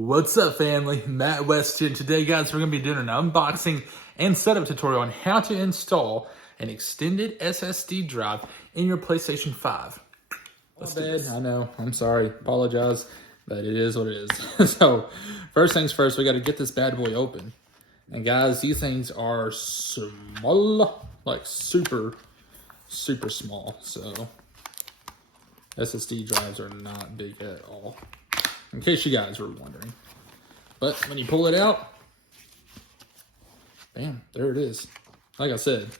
What's up, family? Matt West here. Today, guys, we're going to be doing an unboxing and setup tutorial on how to install an extended SSD drive in your PlayStation 5. Let's do this. I know. I'm sorry. Apologize, but it is what it is. So, first things first, we got to get this bad boy open. And guys, these things are small, like super small. So, SSD drives are not big at all, in case you guys were wondering. But when you pull it out, bam, there it is. Like I said,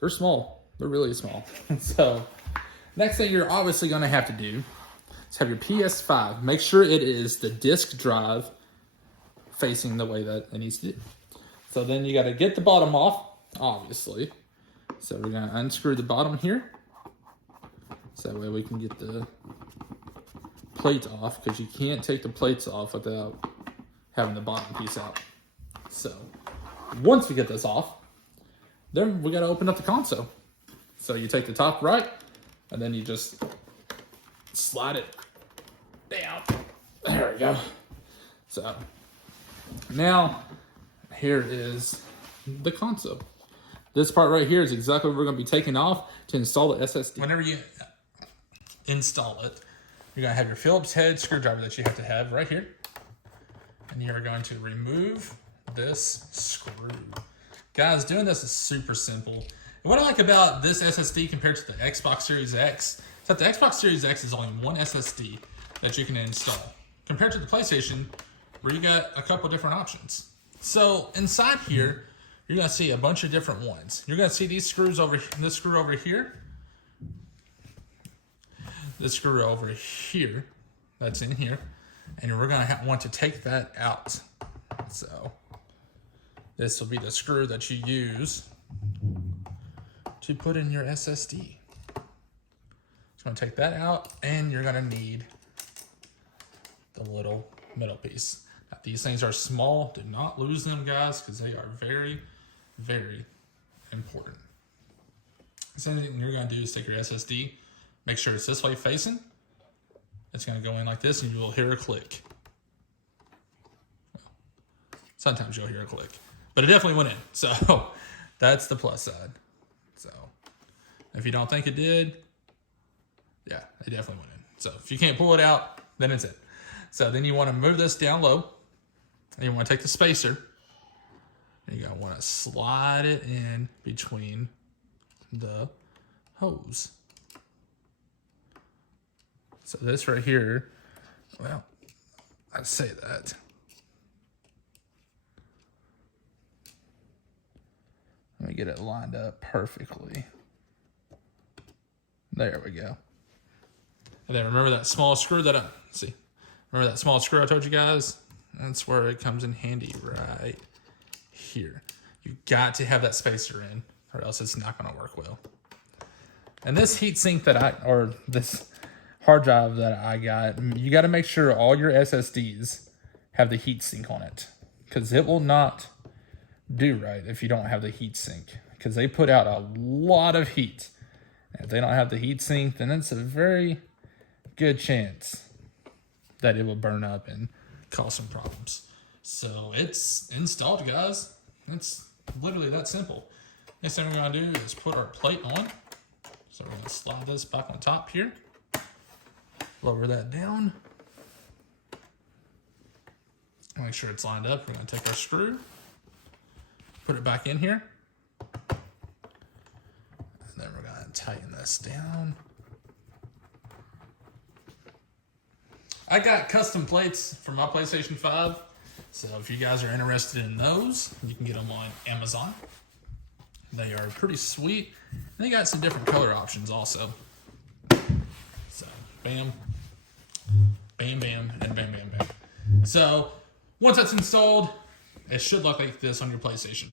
they're small. They're really small. So, next thing you're obviously going to have to do is have your ps5. Make sure it is the disk drive facing the way that it needs to do. So then you got to get the bottom off, obviously. So we're going to unscrew the bottom here. So that way we can get the plate off, because you can't take the plates off without having the bottom piece out. So once we get this off, then we got to open up the console. So you take the top right, and then you just slide it down. There we go. So now here is the console. This part right here is exactly what we're going to be taking off to install the SSD. Whenever you install it, you're going to have your Phillips head screwdriver that you have to have right here. And you're going to remove this screw. Guys, doing this is super simple. And what I like about this SSD compared to the Xbox Series X is that the Xbox Series X is only one SSD that you can install, compared to the PlayStation, where you got a couple different options. So inside here, you're going to see a bunch of different ones. You're going to see these screws over, this screw over here, this screw over here, that's in here, and we're going to want to take that out. So this will be the screw that you use to put in your SSD. So I'm going to take that out, and you're going to need the little middle piece. Now, these things are small. Do not lose them, guys, because they are very important. So anything you're going to do is take your SSD, make sure it's this way facing. It's going to go in like this, and you will hear a click. Sometimes you'll hear a click, but it definitely went in. So that's the plus side. So if you don't think it did, yeah, it definitely went in. So if you can't pull it out, then it's it. So then you want to move this down low, and you want to take the spacer, and you're going to want to slide it in between the hose. So this right here, well, I'd say that. Let me get it lined up perfectly. There we go. And then remember that small screw that remember that small screw I told you guys? That's where it comes in handy, right here. You've got to have that spacer in, or else it's not going to work well. And this heatsink or this hard drive that I got, you got to make sure all your SSDs have the heatsink on it, because it will not do right if you don't have the heatsink, because they put out a lot of heat. And if they don't have the heatsink, then it's a very good chance that it will burn up and cause some problems. So it's installed, guys. It's literally that simple. Next thing we're going to do is put our plate on. So we're going to slide this back on top here. Lower that down. Make sure it's lined up. We're going to take our screw, put it back in here. And then we're going to tighten this down. I got custom plates for my PlayStation 5. So if you guys are interested in those, you can get them on Amazon. They are pretty sweet. And they got some different color options also. So bam, bam, bam, and bam, bam, bam. So once that's installed, it should look like this on your PlayStation.